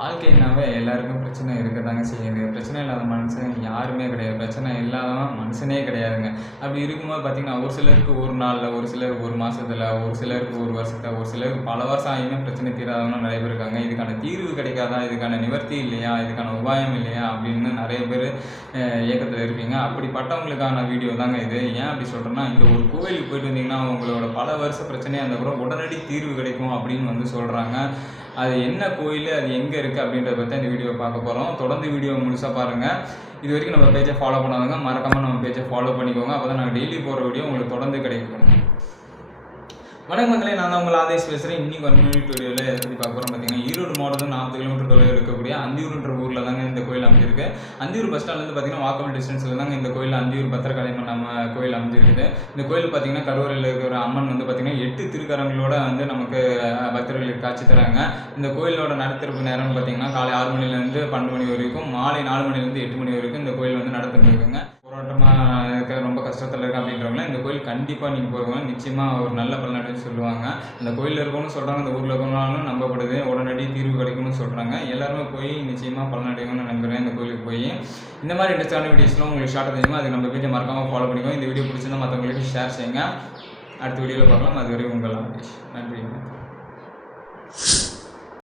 வாழ்க்கைனாவே எல்லாருக்கும் பிரச்சனை இருக்கதாங்க செய்யுது. பிரச்சனை இல்லாத மனுஷன் யாருமே கிடையாது. பிரச்சனை இல்லாதவன் மனுஷனே கிடையாதுங்க. அப்படி இருக்கும்போது பார்த்தீங்கன்னா, ஒரு சிலருக்கு ஒரு நாள்ல, ஒரு சிலருக்கு ஒரு மாசத்துல, ஒரு சிலருக்கு ஒரு வருஷத்துல, ஒரு சிலருக்கு பல வருஷம் ஆகியுமே பிரச்சனை தீராதவங்க நிறைய பேர் இருக்காங்க. இதுக்கான தீர்வு கிடைக்காதா? இதுக்கான நிவர்த்தி இல்லையா? இதுக்கான உபாயம் இல்லையா? அப்படின்னு நிறைய பேர் ஏக்கத்தில் இருப்பீங்க. அப்படிப்பட்டவங்களுக்கான வீடியோ தாங்க இது. ஏன் அப்படி சொல்கிறேன்னா, இந்த ஒரு கோவிலுக்கு போயிட்டு வந்தீங்கன்னா, உங்களோட பல வருஷ பிரச்சனையாக இருந்தால் கூட உடனடி தீர்வு கிடைக்கும் அப்படின்னு வந்து சொல்கிறாங்க. அது என்ன கோயில், அது எங்கே இருக்குது அப்படின்றத பற்றி இந்த வீடியோ பார்க்க போகிறோம். தொடர்ந்து வீடியோ முழுசாக பாருங்கள். இது வரைக்கும் நம்ம பேஜை ஃபாலோ பண்ணாதவங்க மறக்காமல் நம்ம பேஜை ஃபாலோ பண்ணிக்கோங்க. அப்போ தான் நாங்கள் டெய்லி போகிற வீடியோ உங்களுக்கு தொடர்ந்து கிடைக்கும். வணக்கம் மக்களே, நான் தான் உங்கள் ஆதேஷ் பேசுகிறேன். இன்றைக்கி 1 மினிட் வீடியோவில் எதை பற்றி பார்க்க போகிறோம் பார்த்தீங்கன்னா, ஈரோடு மாவட்டம் 40 கிலோமீட்டர் தொலைவில் இருக்கக்கூடிய அந்தியூர்ன்ற ஊரில் தாங்க இந்த கோயில் அமைஞ்சிருக்கு. அந்தியூர் பஸ் ஸ்டாண்ட்லேருந்து பார்த்தீங்கன்னா வாக்கபிள் டிஸ்டன்ஸில் தாங்க இந்த கோயில் அந்தியூர் பத்திரகாளியம்மன் நம்ம கோயில் அமைஞ்சிருக்குது. இந்த கோயில் பார்த்தீங்கன்னா கருவறையில் இருக்கிற அம்மன் வந்து பார்த்தீங்கன்னா 8 திருக்கரங்களோட வந்து நமக்கு பக்தர்களுக்கு காட்சி தராங்க. இந்த கோயிலோட நடத்திருப்பு நேரம்னு பார்த்தீங்கன்னா காலை 6 மணிலேருந்து 12 மணி வரைக்கும், மாலை 4 மணிலேருந்து 8 மணி வரைக்கும் இந்த கோயில் வந்து நடத்திட்டு இருக்குங்க. போராட்டமாக இருக்க ரொம்ப கஷ்டத்தில் இருக்கு அப்படின்றவங்க இந்த கோயில் கண்டிப்பாக நீங்கள் போவாங்க. நிச்சயமாக ஒரு நல்ல பலனடைன்னு சொல்லுவாங்க. அந்த கோயிலில் இருக்கணும்னு சொல்கிறாங்க, அந்த ஊரில் இருக்கணும்னாலும் நம்பப்படுது. உடனடி தீர்வு கிடைக்கும்னு சொல்கிறாங்க. எல்லாருமே போய் நிச்சயமாக பலனடையும்னு நம்புகிறேன். இந்த கோயிலுக்கு போய் இந்த மாதிரி இன்ட்ரெஸ்டான வீடியோஸ்லாம் உங்களுக்கு ஷார்ட் தெரியுமா, அது நம்ம பேஜை மறக்காமல் ஃபாலோ பண்ணிக்கோங்க. இந்த வீடியோ பிடிச்சிருந்தா மற்றவங்களுக்கு ஷேர் செய்யுங்க. அடுத்த வீடியோவில் பார்க்கலாம். அதுவரை உங்கள் ஆதேஷ். நன்றி.